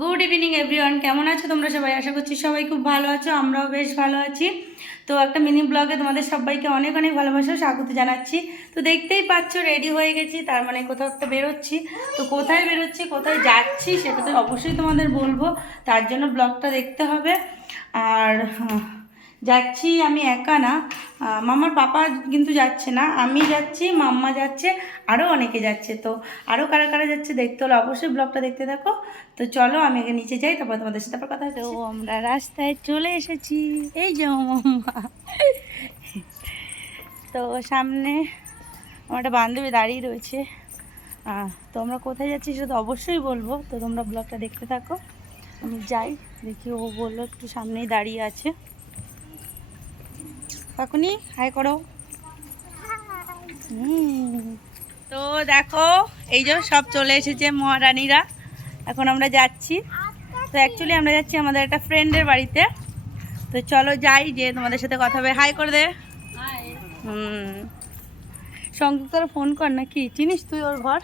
Good evening everyone, কেমন আছো তোমরা সবাই? আশা করছি সবাই খুব ভালো আছো, আমরাও বেশ ভালো আছি। তো একটা মিনি ব্লগে তোমাদের সবাইকে অনেক অনেক ভালোবাসা স্বাগত জানাচ্ছি। তো দেখতেই পাচ্ছ রেডি হয়ে গেছি, তার মানে কোথাও একটা বেরোচ্ছি। তো কোথায় বেরোচ্ছি, কোথায় যাচ্ছি সেটা তো অবশ্যই তোমাদের বলবো, তার জন্য ব্লগটা দেখতে হবে। আর যাচ্ছি আমি একা না, মামার পাপা কিন্তু যাচ্ছে না, আমি যাচ্ছি, মাম্মা যাচ্ছে, আরও অনেকে যাচ্ছে। তো আরও কারা কারা যাচ্ছে দেখতে হলে অবশ্যই ব্লগটা দেখতে থাকো। তো চলো আমি আগে নিচে যাই, তারপর তোমাদের সাথে আবার কথা হচ্ছে। তো আমরা রাস্তায় চলে এসেছি, এই যে মাম্মা। তো সামনে আমার একটা বান্ধবী দাঁড়িয়ে রয়েছে। তো আমরা কোথায় যাচ্ছি সেটা তো অবশ্যই বলবো, তো তোমরা ব্লগটা দেখতে থাকো। আমি যাই, দেখি ও বললো একটু সামনেই দাঁড়িয়ে আছে। কাকুনি হাই করো। তো দেখো এই যে সব চলে এসেছে মহারানীরা, এখন আমরা যাচ্ছি। তো অ্যাকচুয়ালি আমরা যাচ্ছি আমাদের একটা ফ্রেন্ডের বাড়িতে। তো চলো যাই, যে তোমাদের সাথে কথা হবে। হাই করে দে। সংযুক্তর ফোন কর, নাকি চিনিস তুই ওর ঘর?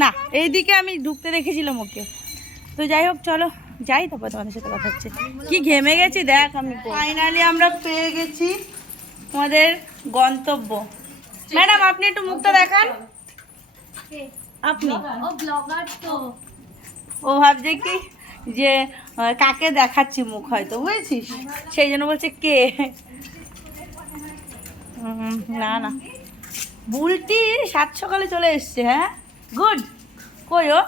না, এইদিকে আমি ঢুকতে দেখেছিলাম ওকে। তো যাই হোক চলো যাই, তারপর তোমাদের সাথে কথা হচ্ছে। কি ঘেমে গেছি দেখ আমি। ফাইনালি আমরা পেয়ে গেছি আমাদের গন্তব্য। ম্যাডাম আপনি একটু মুখটা দেখান। আপনি ও ভাবছে কি যে কাকে দেখাচ্ছি মুখ, হয়তো বুঝেছিস, সেই জন্য বলছে কে। না না, বুলটি 7 সকালে চলে এসছে। হ্যাঁ গুড। কই ও?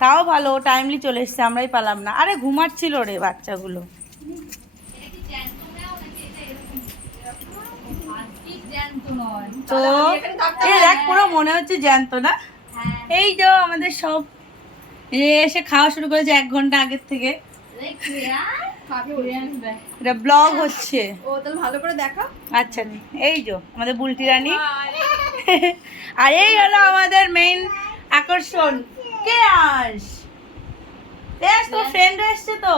তাও ভালো, টাইমলি চলে এসছে, আমরাই পালাম না। আরে ঘুমাচ্ছিল রে বাচ্চাগুলো। তো দেখ পুরো মনে হচ্ছে জ্যান্ত না। এই যে আমাদের সব এসে খাওয়া শুরু করেছে 1 ঘন্টা আগের থেকে। এটা ব্লগ হচ্ছে। ও তাহলে ভালো করে দেখা। আচ্ছা, এই যে আমাদের বুলটি রানী। আর এই হলো আমাদের মেইন আকর্ষণ কেয়াস। কেয়াস তো ফ্রেন্ড এসছে তো।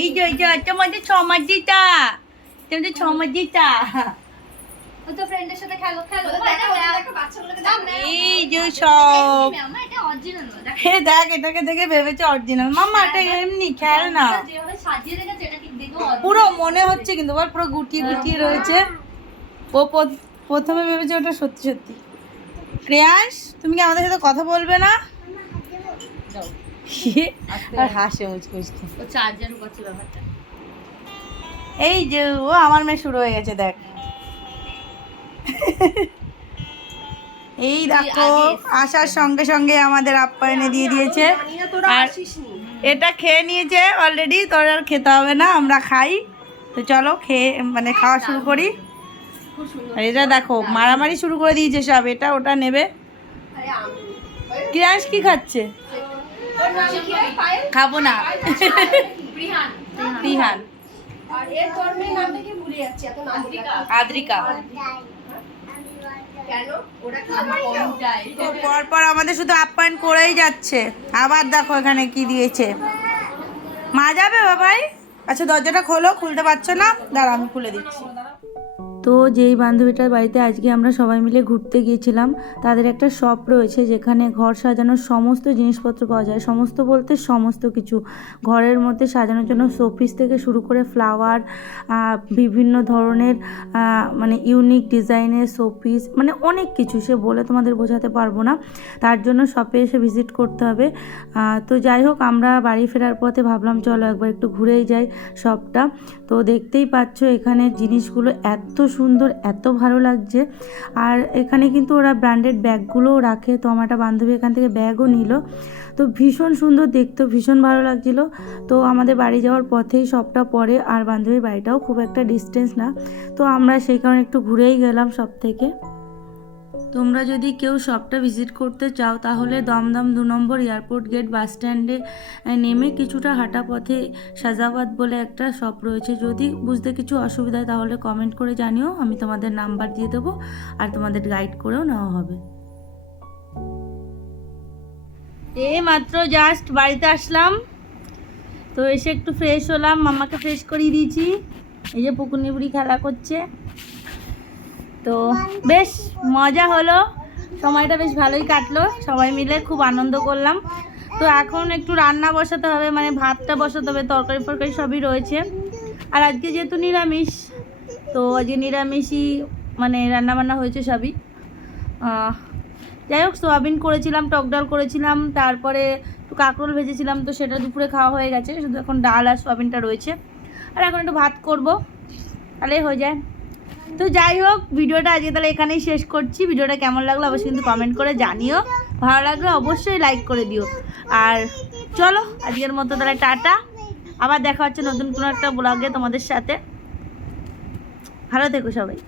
এই যে তোমাদের ছমাজিটা, তোমাদের ছমাজিটা। তো ফ্রেন্ডের সাথে খেলো খেলো। এই যে সব দেখ, এটাকে দেখে ভেবেছে অরিজিনাল। মাম্মা এটা এমনি খেল না, পুরো মনে হচ্ছে কিন্তু বল, পুরো গুটিয়ে গুটিয়ে রয়েছে। ও প্রথমে ভেবেছে ওটা সত্যি সত্যি। ক্রেয়াস তুমি কি আমাদের সাথে কথা বলবে না? আর হাসে মুচকুচকে। এই যে ও আমার মেয়ে শুরু হয়ে গেছে দেখ। এই দেখো আসার সঙ্গে সঙ্গে আমাদের আপ্যায়নে দিয়ে দিয়েছে। আর এটা খেয়ে নিয়েছে অলরেডি, তোর আর খেতে হবে না, আমরা খাই। তো চলো খেয়ে মানে খাওয়া শুরু করি। আর এটা দেখো মারামারি শুরু করে দিয়েছে সব, এটা ওটা নেবে। ক্রিয়াস কি খাচ্ছে? খাবো না। রিহান। আদ্রিকা। পরপর আমাদের শুধু আপ্যায়ন করেই যাচ্ছে। আবার দেখো এখানে কি দিয়েছে। মা যাবে বাবাই? আচ্ছা দরজাটা খোলো, খুলতে পারছো না, দাঁড়া আমি খুলে দিচ্ছি। তো যেই বান্ধবীটার বাড়িতে আজকে আমরা সবাই মিলে ঘুরতে গিয়েছিলাম, তাদের একটা শপ রয়েছে যেখানে ঘর সাজানোর সমস্ত জিনিসপত্র পাওয়া যায়। সমস্ত বলতে সমস্ত কিছু, ঘরের মধ্যে সাজানোর জন্য শোপিস থেকে শুরু করে ফ্লাওয়ার, বিভিন্ন ধরনের মানে ইউনিক ডিজাইনের শোপিস, মানে অনেক কিছু, সে বলে তোমাদের বোঝাতে পারবো না। তার জন্য শপে এসে ভিজিট করতে হবে। তো যাই হোক আমরা বাড়ি ফেরার পথে ভাবলাম চলো একবার একটু ঘুরেই যাই শপটা। তো দেখতেই পাচ্ছ এখানে জিনিসগুলো এত সুন্দর, এত ভালো লাগছে। আর এখানে কিন্তু ওরা ব্র্যান্ডেড ব্যাগগুলোও রাখে। তো আমার একটা বান্ধবী এখান থেকে ব্যাগও নিল। তো ভীষণ সুন্দর দেখতে, ভীষণ ভালো লাগছিলো। তো আমাদের বাড়ি যাওয়ার পথেই শপটা পড়ে, আর বান্ধবীর বাড়িটাও খুব একটা ডিস্টেন্স না। তো আমরা সেই কারণে একটু ঘুরেই গেলাম শপ থেকে। তোমরা যদি কেউ শপটা ভিজিট করতে চাও তাহলে দমদম 2 নম্বর এয়ারপোর্ট গেট বাস স্ট্যান্ডে নেমে কিছুটা হাঁটা পথে শাহজাবাদ বলে একটা শপ রয়েছে। যদি বুঝতে কিছু অসুবিধা হয় তাহলে কমেন্ট করে জানিও, আমি তোমাদের নাম্বার দিয়ে দেবো আর তোমাদের গাইড করেও নেওয়া হবে। এই মাত্র জাস্ট বাড়িতে আসলাম, তো এসে একটু ফ্রেশ হলাম, মামাকে ফ্রেশ করিয়ে দিয়েছি। এই যে পুকুরনি বুড়ি খেলা করছে। তো বেশ মজা হলো, সময়টা বেশ ভালোই কাটলো, সবাই মিলে খুব আনন্দ করলাম। তো এখন একটু রান্না বসাতে হবে, মানে ভাতটা বসাতে হবে, তরকারি ফরকারি সবই রয়েছে। আর আজকে যেহেতু নিরামিষ, তো আজকে নিরামিষই মানে রান্নাবান্না হয়েছে সবই। যাই হোক, সোয়াবিন করেছিলাম, টক ডাল করেছিলাম, তারপরে একটু কাঁকরোল ভেজেছিলাম, তো সেটা দুপুরে খাওয়া হয়ে গেছে, শুধু এখন ডাল আর সোয়াবিনটা রয়েছে। আর এখন একটু ভাত করব, তাহলেই হয়ে যায়। তো যাই হোক, ভিডিওটা আজকে তাহলে এখানেই শেষ করছি। ভিডিওটা কেমন লাগলো অবশ্যই কিন্তু কমেন্ট করে জানিও, ভালো লাগলে অবশ্যই লাইক করে দিও। আর চলো আজকের মতো তাহলে টাটা, আবার দেখা হচ্ছে নতুন কোনো একটা ব্লগে তোমাদের সাথে। ভালো থেকো সবাই।